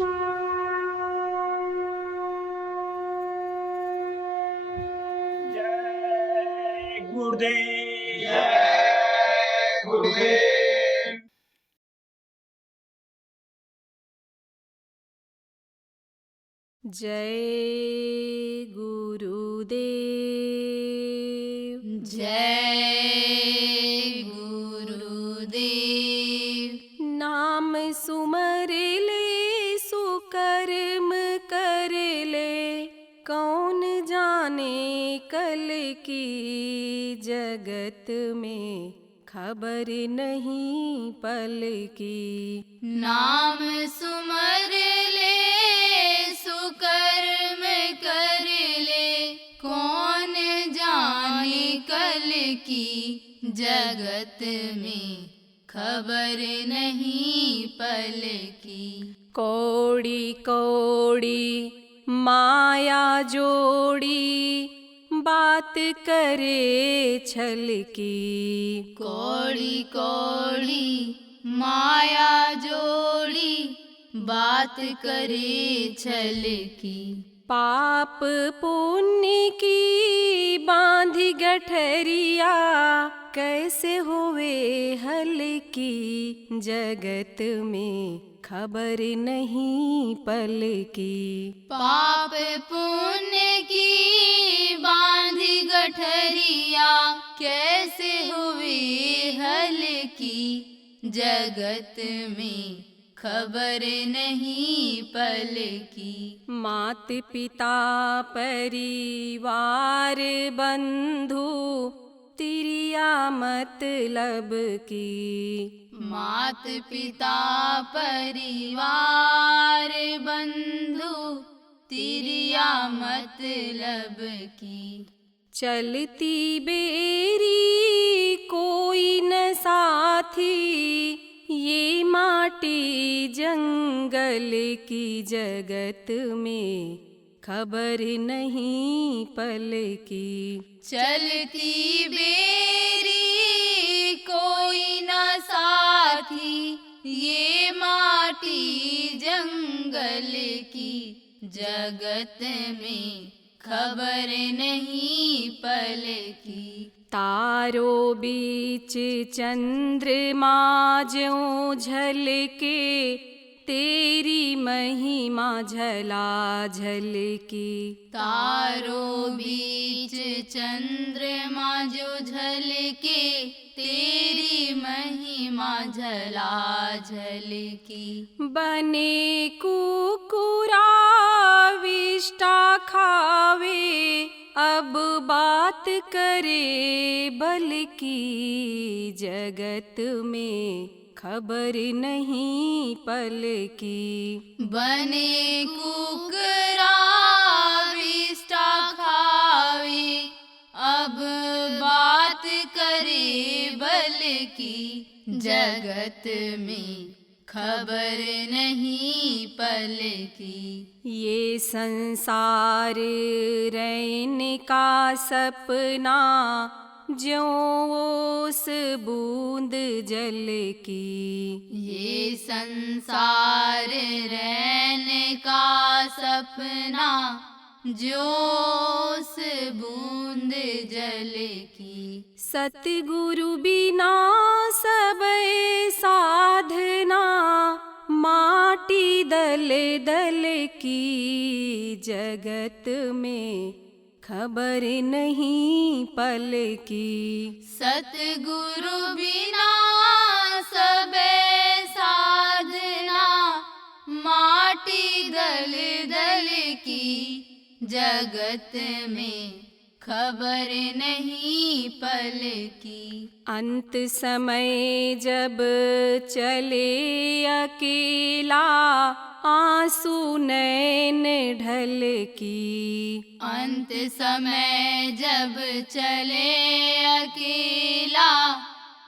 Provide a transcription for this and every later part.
जय गुरुदेव। जय गुरुदेव। जय गुरुदेव। जय गुरुदेव। नाम सुमर ले सुकर्म कर ले, कौन जाने कल की जगत में खबर नहीं पल की। नाम सुमर ले सुकर्म कर ले, कौन जाने कल की जगत में खबर नहीं पल की। कौड़ी कौड़ी माया जोड़ी, बात करे छल की। कौड़ी कौड़ी माया जोड़ी, बात करे छल की। पाप पुण्य की बांधी गठरिया, कैसे हुए हल की जगत में खबर नहीं पल की। पाप पुण्य की बांधी गठरिया, कैसे हुए हल की जगत में खबर नहीं पल की। मात पिता परिवार बंधु, तिरिया मतलब की। मात पिता परिवार बंधु, तिरिया मतलब की। चलती बेरी कोई न साथी, ये माटी जंगल की जगत में खबर नहीं पल की। चलती बेरी कोई न साथी, ये माटी जंगल की जगत में खबर नहीं पल की। तारों बीच चंद्रमा ज्यों झलके, तेरी महिमा झला झलकी। तारों बीच चंद्रमा जो झलके, तेरी महिमा झला झलकी। बने कुकुरा विष्टा खावे, अब बात करे बल की जगत में खबर नहीं पल की। बने कुकरा विष्टा खावे, अब बात करे बल की जगत में खबर नहीं पल की। ये संसार रहने का सपना, ज्यों ओस बूंद जल की। ये संसार रहने का सपना, जोश बूंद जल की। सतगुरु बिना सब साधना, माटी दल दल की जगत में खबर नहीं पल की। सतगुरु बिना सब साधना, माटी दल दल की जगत में खबर नहीं पल की। अंत समय जब चले अकेला, आंसू नैन ढल की। अंत समय जब चले अकेला,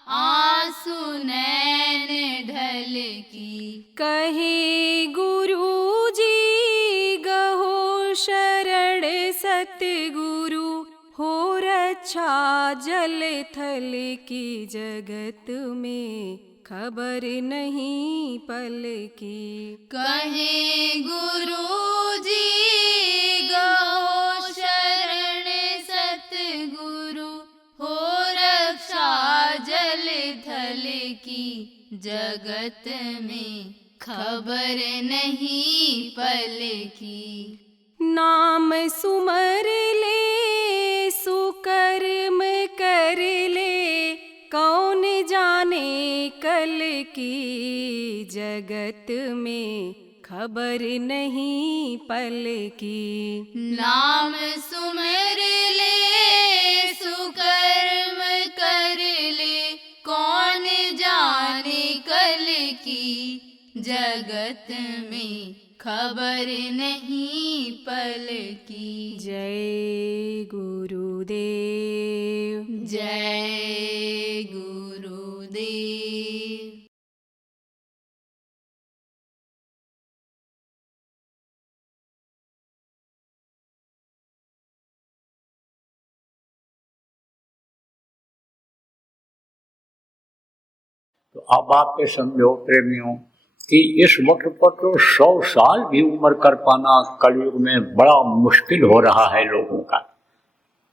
आंसू नैन ढल की। कहे गुरु जी गहो शरण सतगुरु, हो रक्षा जल थल की जगत में खबर नहीं पल की। कहे गुरुजी गहो शरण सतगुरु, हो रक्षा जल थल की, जगत में खबर नहीं पल की। नाम सुमर ले सुकर्म कर ले, कौन जाने कल की, जगत में खबर नहीं पल की। नाम सुमर ले सुकर्म कर ले, कौन जाने कल की, जगत में खबर नहीं पल की। जय गुरुदेव। जय गुरुदेव। तो अब आप ये समझो प्रेमियों कि इस वक्त पर तो 100 साल भी उम्र कर पाना कलयुग में बड़ा मुश्किल हो रहा है लोगों का।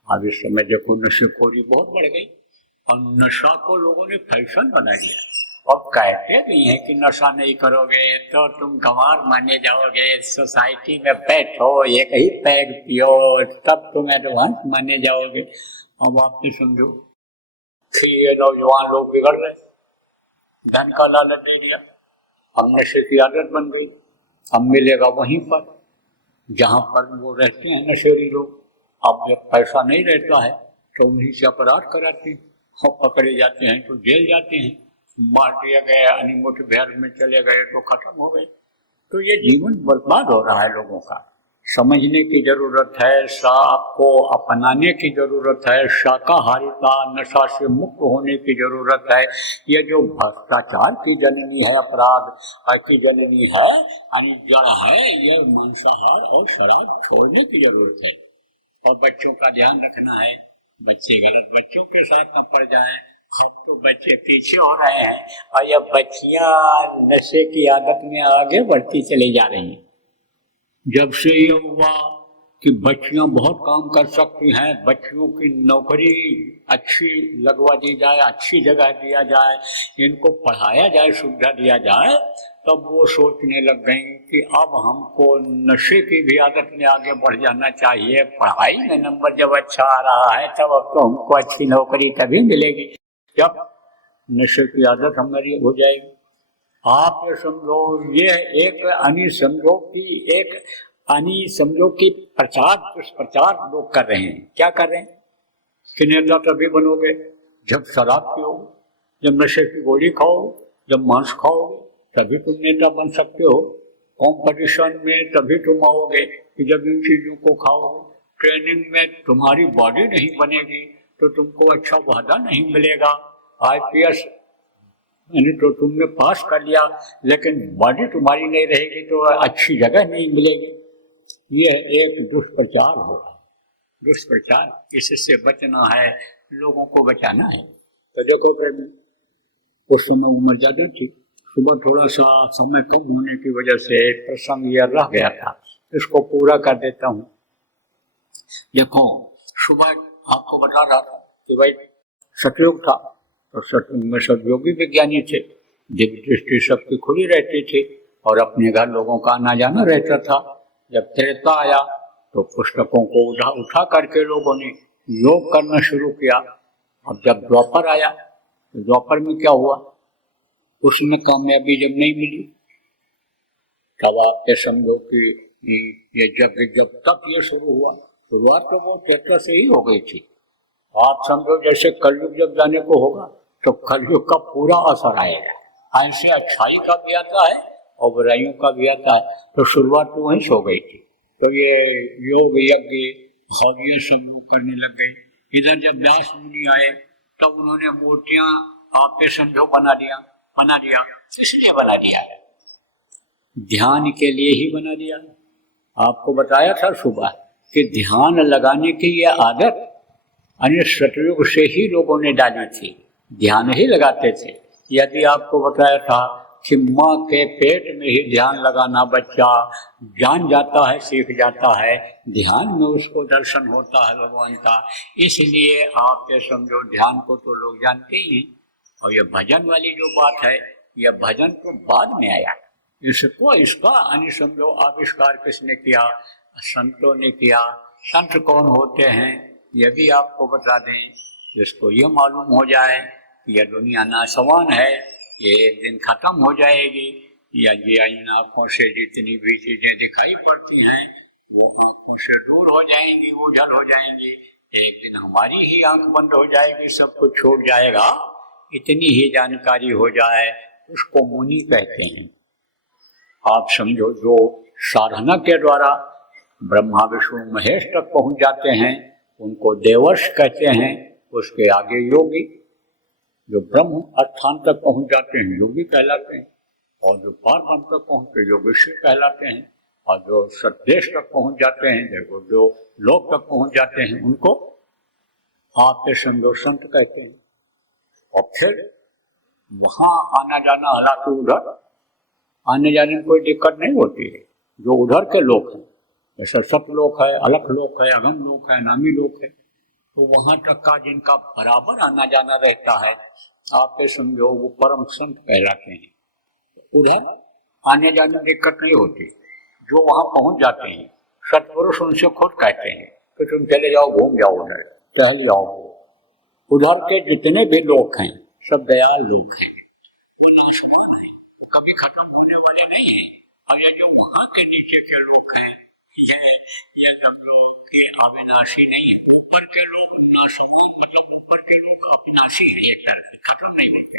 अब इस समय देखो नशेखोरी बहुत बढ़ गई और नशा को लोगों ने फैशन बना दिया और कहते भी हैं कि नशा नहीं करोगे तो तुम गंवार माने जाओगे, सोसाइटी में बैठो एक ही पैग पियो तब तुम एडवांस माने जाओगे। अब आप ये समझो कि ये नौजवान लोग बिगड़ रहे, धन का लालच दे दिया, अब नशे की आदत बन गई, अब मिलेगा वहीं पर जहां पर वो रहते हैं नशेड़ी लोग। अब जब पैसा नहीं रहता है तो उन्हीं से अपराध कराते हैं और पकड़े जाते हैं तो जेल जाते हैं, मार दिया गया यानी मुठभेड़ में चले गए तो खत्म हो गए। तो ये जीवन बर्बाद हो रहा है लोगों का। समझने की जरूरत है, आपको अपनाने की जरूरत है, शाकाहारिता नशा से मुक्त होने की जरूरत है। ये जो भ्रष्टाचार की जननी है, अपराध की जननी है, जड़ है, ये मांसाहार और शराब छोड़ने की जरूरत है। और बच्चों का ध्यान रखना है, बच्चे गलत बच्चों के साथ न पड़ जाए। अब तो बच्चे पीछे हो रहे हैं और ये बच्चियां नशे की आदत में आगे बढ़ती चली जा रही हैं। जब से ये हुआ कि बच्चियां बहुत काम कर सकती हैं, बच्चियों की नौकरी अच्छी लगवा दी जाए, अच्छी जगह दिया जाए, इनको पढ़ाया जाए, सुविधा दिया जाए, तब वो सोचने लग गई कि अब हमको नशे की भी आदत में आगे बढ़ जाना चाहिए। पढ़ाई में नंबर जब अच्छा आ रहा है तब अब तो हमको अच्छी नौकरी तभी मिलेगी जब नशे की आदत हमारी हो जाएगी। आप ये समझो, ये एक समझो कि दुष्प्रचार लोग कर रहे हैं। क्या कर रहे हैं कि नेता तभी बनोगे जब शराब पियोगे, जब नशे की गोली खाओगे, जब मांस खाओगे तभी तुम नेता बन सकते हो। कंपटीशन में तभी तुम आओगे कि जब इन चीजों को खाओगे। ट्रेनिंग में तुम्हारी बॉडी नहीं बनेगी तो तुमको अच्छा वादा नहीं मिलेगा। IPS यानी तो तुमने पास कर लिया लेकिन बॉडी तुम्हारी नहीं रहेगी तो अच्छी जगह नहीं मिलेगी। ये एक दुष्प्रचार होगा, दुष्प्रचार। इससे बचना है, लोगों को बचाना है। तो देखो उस समय उम्र ज्यादा थी, सुबह थोड़ा सा समय कम होने की वजह से प्रसंग यह रह गया था, इसको पूरा कर देता हूँ। देखो सुबह आपको बता रहा था कि भाई सतयुग था, तो सतयुग में सब योगी विज्ञानी थे, दिव्य दृष्टि सबकी खुली रहती थी और अपने घर लोगों का आना जाना रहता था। जब त्रेता आया तो पुस्तकों को उठा करके लोगों ने योग करना शुरू किया। अब जब द्वापर आया तो द्वापर में क्या हुआ, उसमें कामयाबी जब नहीं मिली तब आप ये समझो कि ये जब तक ये शुरू हुआ, शुरुआत तो वो त्रेता से ही हो गई थी। आप समझो जैसे कलयुग जब जाने को होगा तो कलयुग का पूरा असर आएगा। ऐसे अच्छाई का भी आता है और बुराइयों का भी आता है, तो शुरुआत तो वहीं से हो गई थी। तो ये योग यज्ञ और ये सब लोग करने लग गए। इधर जब व्यास मुनि आए तब उन्होंने मूर्तियां आप पे समझो बना दिया। इसलिए बना दिया, ध्यान के लिए ही बना दिया। आपको बताया था सुबह कि ध्यान लगाने की ये आदत अन्य सतयुग से ही लोगों ने डाली थी, ध्यान ही लगाते थे। यदि आपको बताया था कि माँ के पेट में ही ध्यान लगाना बच्चा जान जाता है, सीख जाता है, ध्यान में उसको दर्शन होता है भगवान का। इसलिए आप ये समझो ध्यान को तो लोग जानते ही हैं, और ये भजन वाली जो बात है, यह भजन तो बाद में आया। इसको इसका यानी समझो आविष्कार किसने किया? संतों ने किया। संत कौन होते हैं यह भी आपको बता दें। जिसको ये मालूम हो जाए कि यह दुनिया नाशवान है, ये एक दिन खत्म हो जाएगी, या ये इन आँखों से जितनी भी चीजें दिखाई पड़ती हैं वो आँखों से दूर हो जाएंगी, ओझल हो जाएंगी। एक दिन हमारी ही आँख बंद हो जाएगी, सब कुछ छूट जाएगा। इतनी ही जानकारी हो जाए उसको मुनि कहते हैं। आप समझो जो साधना के द्वारा ब्रह्मा विष्णु महेश तक पहुंच जाते हैं उनको देवर्ष कहते हैं। उसके आगे योगी, जो ब्रह्म स्थान तक पहुंच जाते हैं योगी कहलाते हैं, और जो पारब्रह्म तक पहुंचते योगेश्वर कहलाते हैं, और जो सतदेश तक पहुंच जाते हैं, देखो जो लोक तक पहुंच जाते हैं उनको आपके समझो संत कहते हैं। और फिर वहां आना जाना, हालांकि उधर आने जाने में कोई दिक्कत नहीं होती है। जो उधर के लोग हैं, जैसे सतलोक है, अलख लोक है, अगम लोक है, नामी लोक है, तो वहां तक का जिनका बराबर आना जाना रहता है आप समझो वो परम संत कहलाते हैं। उधर आने जाने में दिक्कत नहीं होती। जो वहां पहुंच जाते हैं सत्पुरुष उनसे खुद कहते हैं कि तुम चले जाओ, घूम जाओ, उधर टहल जाओ। उधर के जितने भी लोग हैं सब दयाल लोग हैं, वो नाशवान है, कभी खत्म होने वाले नहीं है। और ये जो वहां के नीचे के लोग हैं ये सब लोग ये अविनाशी नहीं है। ऊपर के लोग नाशवान, मतलब ऊपर के लोग अविनाशी है, एक तरह खत्म नहीं होते,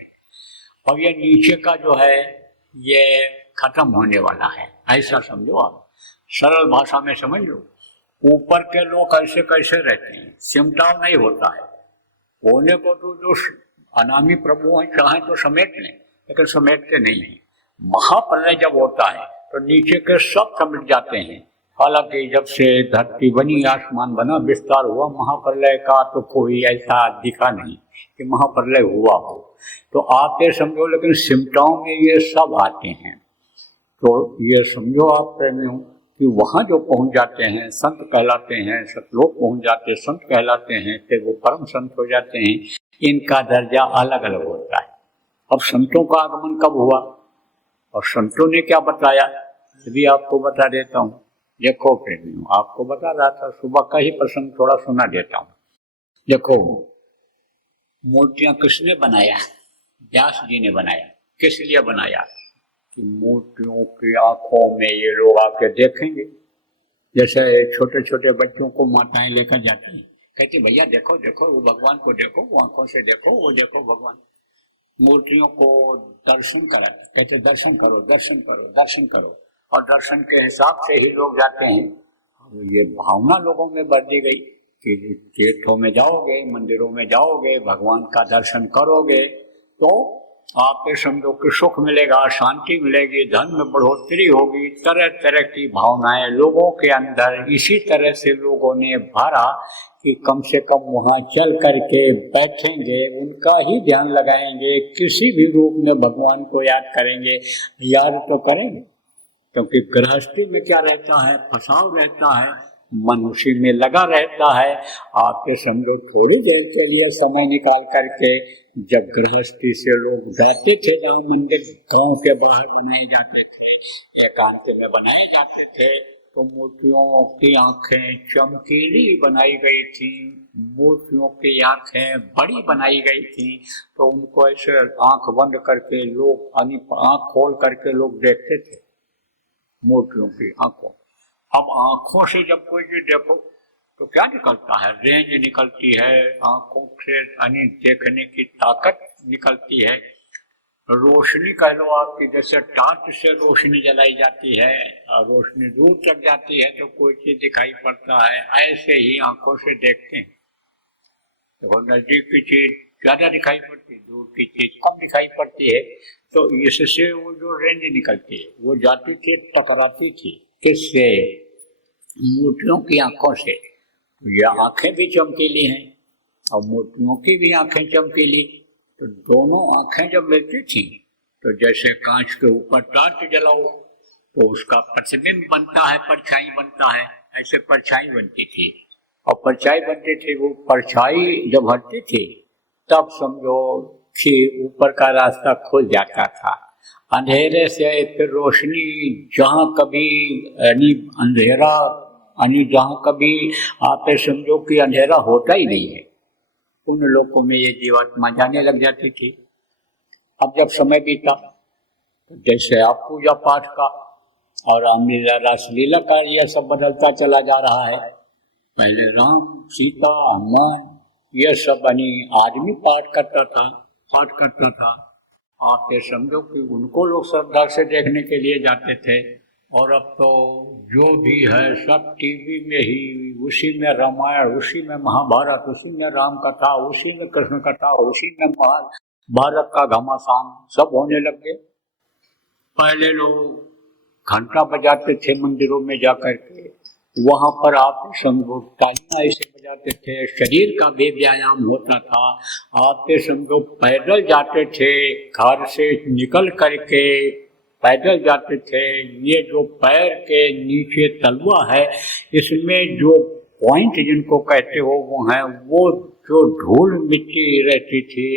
और ये नीचे का जो है ये खत्म होने वाला है। ऐसा समझो आप, सरल भाषा में समझ लो। ऊपर के लोग ऐसे कैसे रहते हैं, सिमटाव नहीं होता है। होने को तो जो अनामी प्रभु हैं चाहे तो समेट लें, लेकिन समेटते नहीं है। महाप्रलय जब होता है तो नीचे के सब समेट जाते हैं। हालांकि जब से धरती बनी, आसमान बना, विस्तार हुआ, महाप्रलय का तो कोई ऐसा दिखा नहीं कि महाप्रलय हुआ हो। तो आप ये समझो, लेकिन सिमटाओं में ये सब आते हैं। तो ये समझो आप प्रेमियों कि वहाँ जो पहुँच जाते हैं संत कहलाते हैं, सतलोक पहुँच जाते संत कहलाते हैं, फिर वो परम संत हो जाते हैं। इनका दर्जा अलग अलग होता है। अब संतों का आगमन कब हुआ और संतों ने क्या बताया, भी आपको बता देता हूँ। देखो प्रेमियों, आपको बता रहा था, सुबह का ही प्रसंग थोड़ा सुना देता हूँ। देखो, मूर्तियां किसने बनाया? व्यास जी ने बनाया। किस लिए बनाया? कि मूर्तियों की आंखों में ये लोग आके देखेंगे। जैसे छोटे छोटे बच्चों को माताएं लेकर जाती हैं, कहती भैया देखो देखो वो भगवान को देखो, वो आंखों से देखो, वो देखो भगवान। मूर्तियों को दर्शन करा, कहते दर्शन करो, दर्शन करो, दर्शन करो। और दर्शन के हिसाब से ही लोग जाते हैं। ये भावना लोगों में बढ़ दी गई कि तीर्थों में जाओगे, मंदिरों में जाओगे, भगवान का दर्शन करोगे तो आपके समझो कि सुख मिलेगा, शांति मिलेगी, धन में बढ़ोतरी होगी। तरह तरह की भावनाएं लोगों के अंदर इसी तरह से लोगों ने भरा कि कम से कम वहाँ चल करके बैठेंगे, उनका ही ध्यान लगाएंगे, किसी भी रूप में भगवान को याद करेंगे। याद तो करेंगे, क्योंकि गृहस्थी में क्या रहता है, फसाव रहता है, मन उसी में लगा रहता है। आपके समझो थोड़ी देर के लिए समय निकाल करके जब गृहस्थी से लोग जाते थे, राम मंदिर गांव के बाहर बनाए जाते थे, एकांत में बनाए जाते थे, तो मूर्तियों की आंखें चमकीली बनाई गई थी, मूर्तियों की आंखें बड़ी बनाई गई थी। तो उनको ऐसे आंख बंद करके लोग, आंख खोल करके लोग देखते थे मूर्तियों की आंखों। अब आंखों से जब कोई चीज देखो तो क्या निकलता है? रेंज निकलती है, आंखों से यानी देखने की ताकत निकलती है। रोशनी कह लो आपकी, जैसे टार्च से रोशनी जलाई जाती है और रोशनी दूर तक जाती है तो कोई चीज दिखाई पड़ता है, ऐसे ही आंखों से देखते हैं। तो नजदीक की चीज ज्यादा दिखाई पड़ती, दूर की चीज कम दिखाई पड़ती है। तो इससे वो जो रेंज निकलती है वो जाती थी, टकराती थी किससे? मूर्तियों की आंखों से। ये आंखें भी चमकीली हैं और मूर्तियों की भी आंखें चमकीली। तो दोनों आंखें जब मिलती थी तो जैसे कांच के ऊपर टार्च जलाओ तो उसका प्रतिबिंब बनता है, परछाई बनता है, ऐसे परछाई बनती थी। और परछाई बनती थी, वो परछाई जब हटती थी तब समझो कि ऊपर का रास्ता खुल जाता था। अंधेरे से फिर रोशनी, जहाँ कभी यानी अंधेरा यानी जहाँ कभी आप समझो कि अंधेरा होता ही नहीं है, उन लोगों में ये जीवात्मा जाने लग जाती थी। अब जब समय बीता तो जैसे आप पूजा पाठ का और रामलीला रासलीला का यह सब बदलता चला जा रहा है। पहले राम सीता हनुमान यह सब आदमी पाठ करता था। आप ये समझो कि उनको लोग श्रद्धा से देखने के लिए जाते थे। और अब तो जो भी है सब टीवी में ही, उसी में रामायण, उसी में महाभारत, उसी में राम कथा, उसी में कृष्ण कथा, उसी में महाभारत का घमासान सब होने लग गए। पहले लोग घंटा बजाते थे मंदिरों में जाकर के, वहां पर आप समझो तालियां ऐसे बजाते थे, शरीर का व्यायाम होता था। आप समझो पैदल जाते थे, घर से निकल करके पैदल जाते थे। ये जो पैर के नीचे तलवा है, इसमें जो पॉइंट जिनको कहते हो वो है, वो जो धूल मिट्टी रहती थी,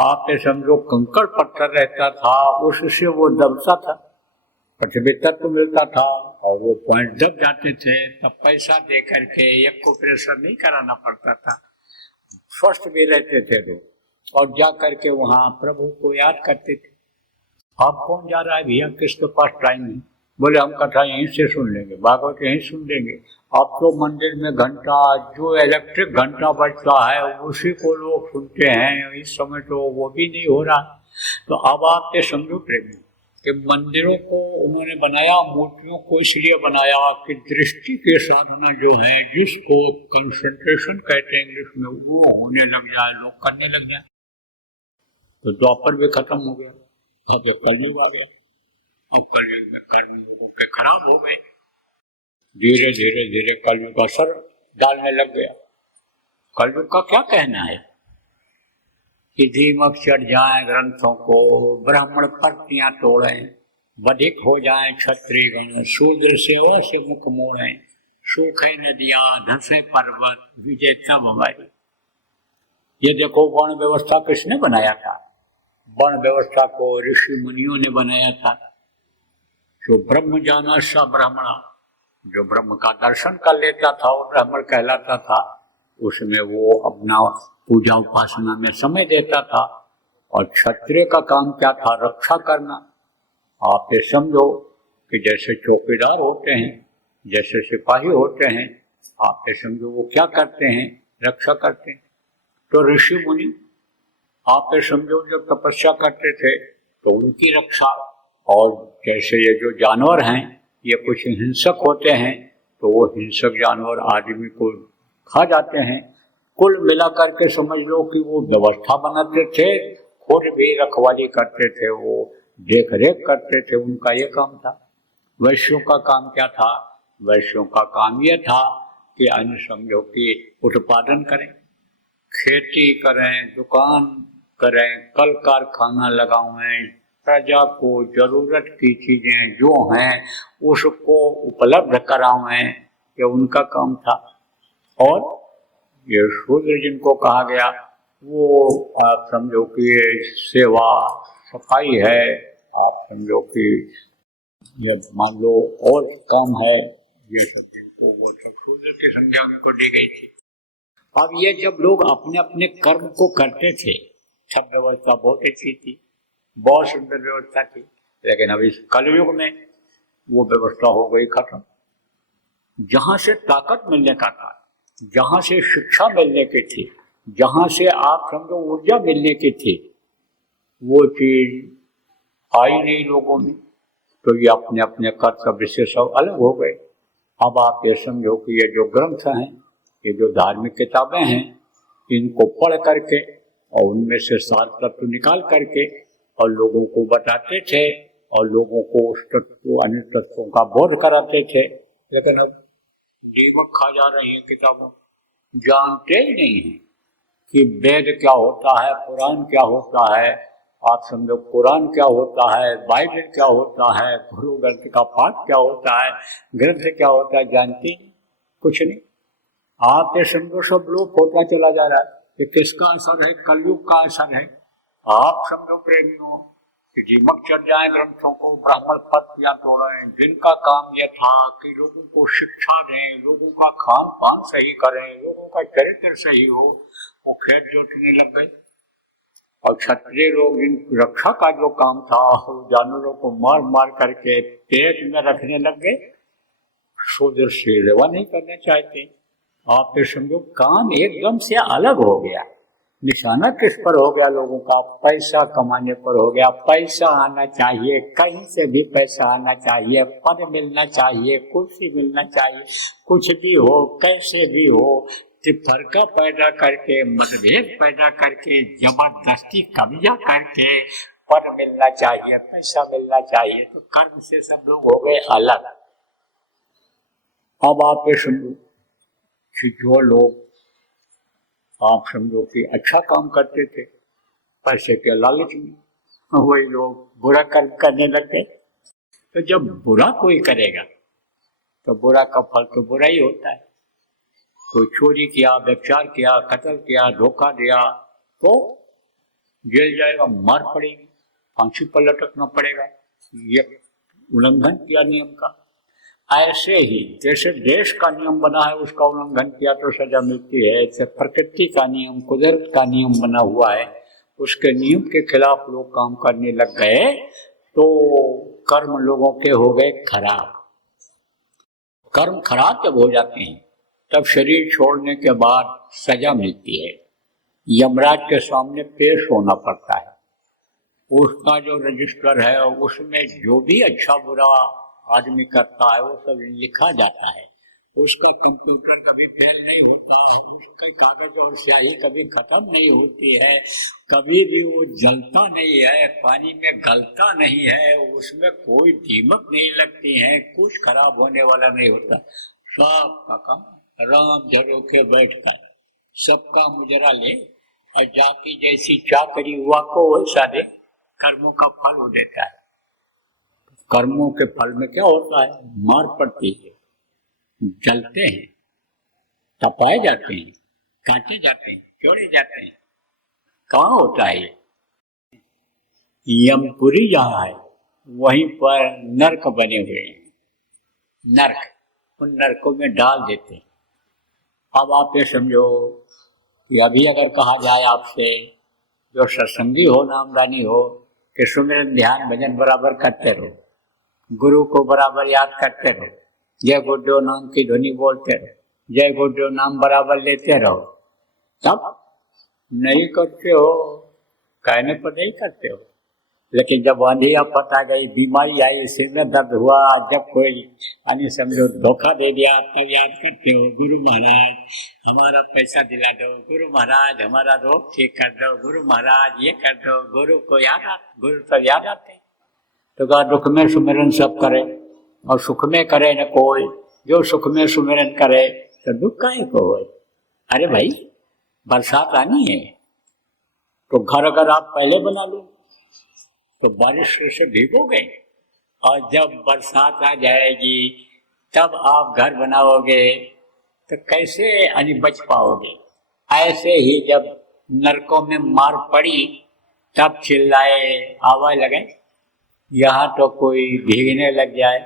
आप समझो कंकड़ पत्थर रहता था, उससे वो दबता था, पृथ्वी तत्व मिलता था। और वो पॉइंट दब जाते थे तब पैसा दे करके एक को प्रेशर नहीं कराना पड़ता था, स्वस्थ भी रहते थे लोग, और जा करके वहाँ प्रभु को याद करते थे। आप कौन जा रहा है भैया, किसके पास टाइम है? बोले हम कथा यहीं से सुन लेंगे, भागवत यहीं सुन लेंगे। अब तो मंदिर में घंटा, जो इलेक्ट्रिक घंटा बजता है उसी को लोग सुनते हैं। इस समय तो वो भी नहीं हो रहा। तो अब आप ये समझो प्रेमी कि मंदिरों को उन्होंने बनाया, मूर्तियों को इसलिए बनाया कि दृष्टि के साधना जो है, जिसको कंसंट्रेशन कहते हैं इंग्लिश में, वो होने लग जाए, लोग करने लग जाए। तो द्वापर भी खत्म हो गया, अब कलयुग आ गया। अब कलयुग में कर्म लोगों के खराब हो गए, धीरे धीरे धीरे कलयुग का असर डालने लग गया। कलयुग का क्या कहना है कि धीमक चढ़ जाए ग्रंथों को, ब्राह्मण पंक्तियां तोड़े, बधिक हो जाए क्षत्रिय गण, शूद्र सेवा से मुख मोड़े, सूखे नदियां धंसे पर्वत, विजेता भवाई। ये देखो वर्ण व्यवस्था किसने बनाया था? वर्ण व्यवस्था को ऋषि मुनियों ने बनाया था। जो ब्रह्म जाना सा ब्राह्मणा, जो ब्रह्म का दर्शन कर लेता था वो ब्राह्मण कहलाता था। उसमें वो अपना पूजा उपासना में समय देता था। और क्षत्रिय का काम क्या था? रक्षा करना। आप ये समझो कि जैसे चौकीदार होते हैं, जैसे सिपाही होते हैं, आप ये समझो वो क्या करते हैं? रक्षा करते हैं। तो ऋषि मुनि आप ये समझो जब तपस्या करते थे तो उनकी रक्षा। और जैसे ये जो जानवर हैं ये कुछ हिंसक होते हैं, तो वो हिंसक जानवर आदमी को खा जाते हैं। कुल मिलाकर के समझ लो कि वो व्यवस्था बनाते थे, खुद भी रखवाली करते थे, वो देख रेख करते थे, उनका ये काम था। वैश्यों का काम क्या था? वैश्यों का काम ये था कि अन्य समझो कि उत्पादन करें, खेती करें, दुकान करें, कल कारखाना लगाएं, प्रजा को जरूरत की चीजें जो हैं उसको उपलब्ध करावें, ये उनका काम था। और ये शूद्र जिनको कहा गया वो आप समझो कि सेवा सफाई है, आप समझो कि ये मान लो और काम है, ये सब जिनको वो सब शूद्र की संज्ञा उनको दी गई थी। अब ये जब लोग अपने अपने कर्म को करते थे, सब व्यवस्था बहुत अच्छी थी, बहुत सुंदर व्यवस्था थी। लेकिन अब इस कलयुग में वो व्यवस्था हो गई खत्म। जहां से ताकत मिलने का था, जहां से शिक्षा मिलने की थी, जहां से आप समझो ऊर्जा मिलने की थी, वो चीज आई नहीं लोगों में। तो ये अपने अपने कर्तव्य से सब अलग हो गए। अब आप ये समझो कि ये जो ग्रंथ हैं, ये जो धार्मिक किताबें हैं, इनको पढ़ करके और उनमें से सार तत्व निकाल करके और लोगों को बताते थे और लोगों को उस तत्व अन्य तत्वों का बोध कराते थे। लेकिन अब दीमक खा जा रही है किताबों, जानते ही नहीं है कि वेद क्या होता है, पुराण क्या होता है, आप समझो कुरान क्या होता है, बाइबल क्या होता है, गुरु ग्रंथ का पाठ क्या होता है, ग्रंथ क्या होता है, जानती कुछ नहीं। आप ये समझो सब लोग होता चला जा रहा है। ये किसका असर है? कलयुग का असर है। आप समझो प्रेमियों कि दीमक चढ़ जाए ग्रंथों को, ब्राह्मण पद या तोड़ें, जिनका काम यह था कि लोगों को शिक्षा दें, लोगों का खान पान सही करें, लोगों का चरित्र सही हो, वो खेत जोतने लग गए। और क्षत्रिय लोग इन रक्षा का जो काम था जानवरों को मार मार करके पेट में रखने लग गए। शूद्र सेवा नहीं करना चाहते। आप ये समझो काम एकदम से अलग हो गया। निशाना किस पर हो गया लोगों का? पैसा कमाने पर हो गया। पैसा आना चाहिए, कहीं से भी पैसा आना चाहिए, पद मिलना चाहिए, कुर्सी मिलना चाहिए, कुछ भी हो, कैसे भी हो, फर्क पैदा करके, मतभेद पैदा करके, जबरदस्ती कब्जा करके पद मिलना चाहिए, पैसा मिलना चाहिए। तो कर्म से सब लोग हो गए अलग। अब आप ये समझो कि जो लोग आप समझो कि अच्छा काम करते थे पैसे के लालच में, वही लोग बुरा कर्म करने लग गए। तो जब बुरा कोई करेगा तो बुरा का फल तो बुरा ही होता है। कोई चोरी किया, व्यभिचार किया, कत्ल किया, धोखा दिया तो जेल जाएगा, मार पड़ेगी, फांसी पर लटकना पड़ेगा, ये उल्लंघन किया नियम का। ऐसे ही जैसे देश का नियम बना है उसका उल्लंघन किया तो सजा मिलती है, ऐसे प्रकृति का नियम, कुदरत का नियम बना हुआ है, उसके नियम के खिलाफ लोग काम करने लग गए तो कर्म लोगों के हो गए खराब। कर्म खराब जब हो जाते हैं तब शरीर छोड़ने के बाद सजा मिलती है, यमराज के सामने पेश होना पड़ता है। उसका जो रजिस्टर है उसमें जो भी अच्छा बुरा आदमी करता है वो सब लिखा जाता है। उसका कंप्यूटर कभी फेल नहीं होता है, उसके कागज और स्याही कभी खत्म नहीं होती है, कभी भी वो जलता नहीं है, पानी में गलता नहीं है, उसमें कोई दीमक नहीं लगती है, कुछ खराब होने वाला नहीं होता। सबका काम राम झरोखे बैठकर सबका मुजरा ले, जाकी जैसी चाकरी हुआ को वैसा दे, कर्मों का फल वो देता है। कर्मों के फल में क्या होता है? मार पड़ती है, जलते हैं, तपाए जाते हैं, काटे जाते हैं, छोड़े जाते हैं। कहाँ होता है? यमपुरी जहाँ है वहीं पर नरक बने हुए हैं, नरक, उन नरकों में डाल देते हैं। अब आप ये समझो कि अभी अगर कहा जाए आपसे जो सत्संगी हो, नामदानी हो, कि सुमिरन ध्यान भजन बराबर करते रहो, गुरु को बराबर याद करते रहो, जय गुरुदेव नाम की ध्वनि बोलते रहो, जय गुरुदेव नाम बराबर लेते रहो, तब नहीं करते हो, कहने पर नहीं करते हो। लेकिन जब आंधी आफत आ गई, बीमारी आई, सिर में दर्द हुआ, जब कोई यानी समझो धोखा दे दिया, तब याद करते हो गुरु महाराज हमारा पैसा दिला दो, गुरु महाराज हमारा रोग ठीक कर दो, गुरु महाराज ये कर दो। गुरु को याद आते, गुरु तो याद आते। तो कहा दुख में सुमिरन सब करे और सुख में करे न कोई, जो सुख में सुमिरन करे तो दुख काहे को होए। अरे भाई बरसात आनी है तो घर अगर आप पहले बना लो तो बारिश से भीगोगे, और जब बरसात आ जाएगी तब आप घर बनाओगे तो कैसे यानी बच पाओगे। ऐसे ही जब नरकों में मार पड़ी तब चिल्लाए, आवाज लगाए, यहाँ तो कोई भीगने लग जाए,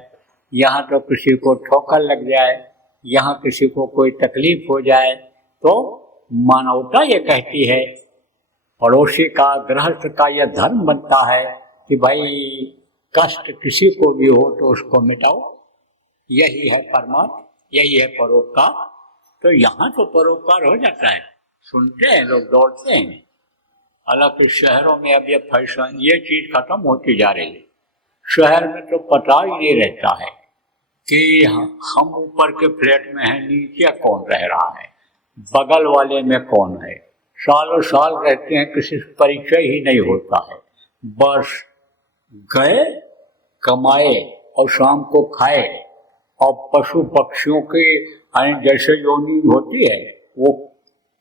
यहाँ तो किसी को ठोकर लग जाए, यहाँ किसी को कोई तकलीफ हो जाए, तो मानवता ये कहती है, पड़ोसी का, गृहस्थ का यह धर्म बनता है कि भाई कष्ट किसी को भी हो तो उसको मिटाओ। यही है परमार्थ, यही है परोपकार। तो यहाँ तो परोपकार हो जाता है, सुनते हैं लोग, दौड़ते हैं। हालांकि शहरों में अब ये फैशन, ये चीज खत्म होती जा रही है। शहर में तो पता ही नहीं रहता है कि हम ऊपर के फ्लैट में हैं, नीचे कौन रह रहा है, बगल वाले में कौन है। सालों साल रहते हैं, किसी से परिचय ही नहीं होता है। बस गए, कमाए और शाम को खाए, और पशु पक्षियों के जैसे योनि होती है वो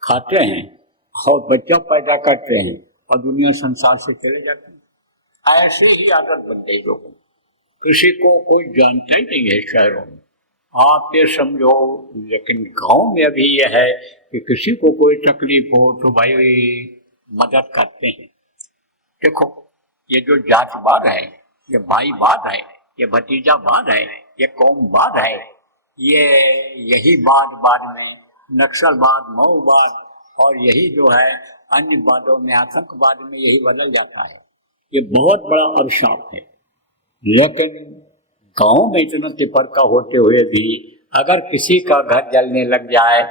खाते हैं, और बच्चा पैदा करते हैं और दुनिया संसार से चले जाते हैं। ऐसे ही आदत बन गई लोगों को। किसी को कोई जानता ही नहीं है शहरों में, आप ये समझो। लेकिन गांव में अभी यह है कि किसी को कोई तकलीफ हो तो भाई मदद करते हैं। देखो, ये जो जातवाद है, ये भाईवाद है, ये भतीजावाद है, ये कौमवाद है, यही बाद में नक्सलवाद, मऊवाद और यही जो है अन्य वादों में, आतंकवाद में यही बदल जाता है। ये बहुत बड़ा अभिशाप है। लेकिन गांव में इतना तिफरका होते हुए भी अगर किसी का घर जलने लग जाए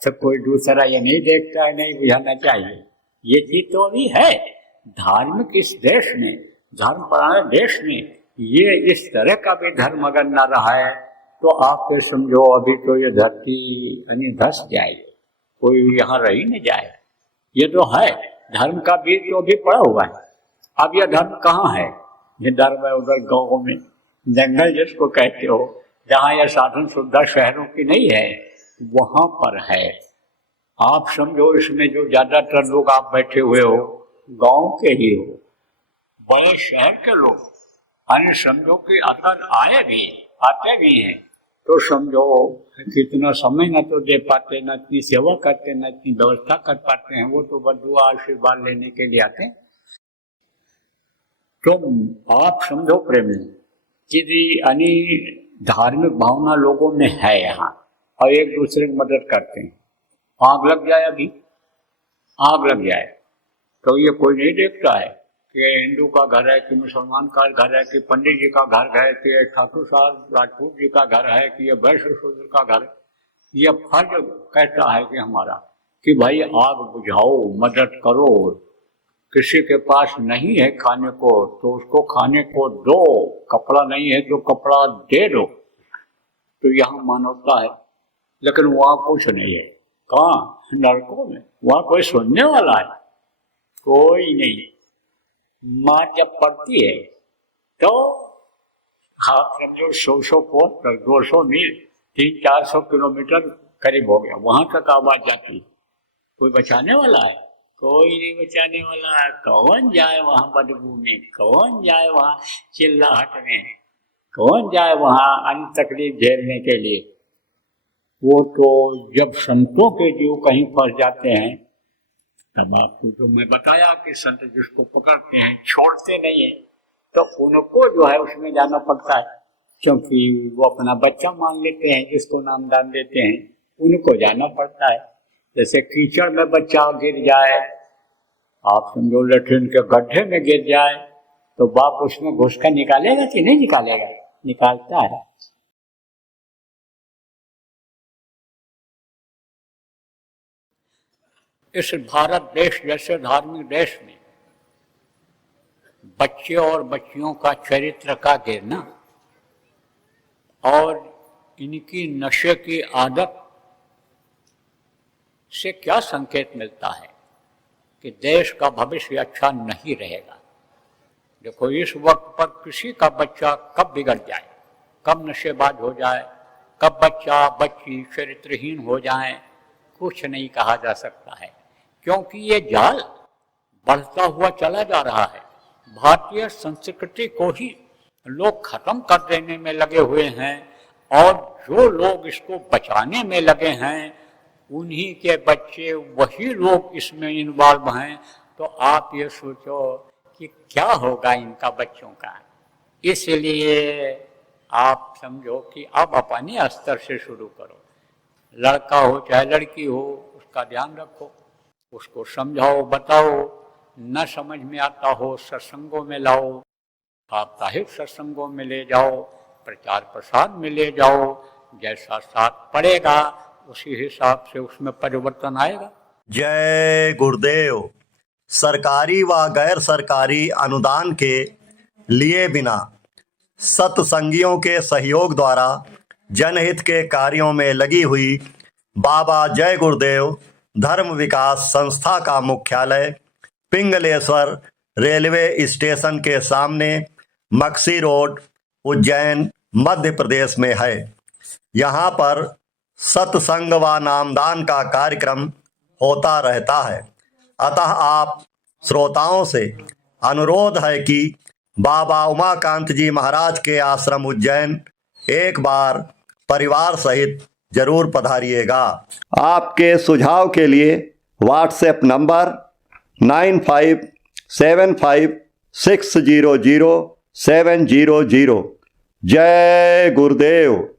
तो कोई दूसरा ये नहीं देखता है, नहीं बुझाना चाहिए। ये चीज तो अभी है धार्मिक इस देश में, धर्म परायण देश में, ये इस तरह का भी धर्म अगर न रहा है तो आप फिर समझो अभी तो ये धरती यानी धस जाएगी, कोई यहाँ रही नहीं जाए। ये तो है, धर्म का बीज तो अभी पड़ा हुआ है। अब यह धर्म कहाँ है? ये धर्म है उधर गाँव में, जंगल जिसको कहते हो, जहाँ यह साधन सुविधा शहरों की नहीं है, वहाँ पर है। आप समझो इसमें जो ज्यादातर लोग आप बैठे हुए हो गांव के ही हो, बड़े शहर के लोग अन्य समझो कि अगर आते भी हैं तो समझो कितना समय न तो दे पाते, न इतनी सेवा करते, न इतनी व्यवस्था कर पाते हैं। वो तो बस दुआ आशीर्वाद लेने के लिए आते हैं। तो आप समझो प्रेमी कि धार्मिक भावना लोगों में है यहाँ, और एक दूसरे की मदद करते हैं। आग लग जाए, अभी आग लग जाए तो ये कोई नहीं देखता है कि हिंदू का घर है कि मुसलमान का घर है कि पंडित जी का घर है कि ठाकुर साहब राजपूत जी का घर है कि ये वैश्य शूद्र का घर है। ये फर्ज कहता है कि हमारा कि भाई आग बुझाओ, मदद करो। किसी के पास नहीं है खाने को तो उसको खाने को दो, कपड़ा नहीं है तो कपड़ा दे दो। तो यहाँ मानवता है, लेकिन वहाँ कुछ नहीं है। कहाँ? नरकों में। वहाँ कोई सुनने वाला है? कोई नहीं। मार जब पड़ती है तो आप समझो 100 फुट 200 मील 300-400 किलोमीटर करीब हो गया, वहां तक आवाज जाती। कोई बचाने वाला है? कोई नहीं बचाने वाला है। कौन जाए वहां बदबू में, कौन जाए वहां चिल्लाहट में, कौन जाए वहां अन्य तकलीफ झेलने के लिए। वो तो जब संतों के जीव कहीं फंस जाते हैं तब आपको जो मैं बताया कि संत जिसको पकड़ते हैं छोड़ते नहीं है, तो उनको जो है उसमें जाना पड़ता है, क्योंकि वो अपना बच्चा मान लेते हैं, जिसको नामदान देते हैं उनको जाना पड़ता है। जैसे कीचड़ में बच्चा गिर जाए, आप समझो लेट्रिन के गड्ढे में गिर जाए, तो बाप उसमें घुस कर निकालेगा कि नहीं निकालेगा? निकालता है। इस भारत देश जैसे धार्मिक देश में बच्चे और बच्चियों का चरित्र का गिरना और इनकी नशे की आदत से क्या संकेत मिलता है कि देश का भविष्य अच्छा नहीं रहेगा। देखो, इस वक्त पर किसी का बच्चा कब बिगड़ जाए, कब नशेबाज हो जाए, कब बच्चा बच्ची चरित्रहीन हो जाए, कुछ नहीं कहा जा सकता है, क्योंकि ये जाल बढ़ता हुआ चला जा रहा है। भारतीय संस्कृति को ही लोग खत्म कर देने में लगे हुए हैं, और जो लोग इसको बचाने में लगे हैं उन्हीं के बच्चे, वही लोग इसमें इन्वॉल्व हैं। तो आप ये सोचो कि क्या होगा इनका बच्चों का। इसलिए आप समझो कि अब अपने स्तर से शुरू करो। लड़का हो चाहे लड़की हो, उसका ध्यान रखो, उसको समझाओ, बताओ। न समझ में आता हो सत्संगों में लाओ, साप्ताहिक सत्संगों में ले जाओ, प्रचार प्रसार में ले जाओ। जैसा साथ पड़ेगा उसी हिसाब से उसमें परिवर्तन आएगा। जय गुरुदेव। सरकारी व गैर सरकारी अनुदान के लिए बिना सत्संगियों के सहयोग द्वारा जनहित के कार्यों में लगी हुई बाबा जय गुरुदेव धर्म विकास संस्था का मुख्यालय पिंगलेश्वर रेलवे स्टेशन के सामने मक्सी रोड, उज्जैन, मध्य प्रदेश में है। यहाँ पर सत्संग व नामदान का कार्यक्रम होता रहता है। अतः आप श्रोताओं से अनुरोध है कि बाबा उमाकांत जी महाराज के आश्रम उज्जैन एक बार परिवार सहित जरूर पधारिएगा। आपके सुझाव के लिए व्हाट्सएप नंबर 9575600700। जय गुरुदेव।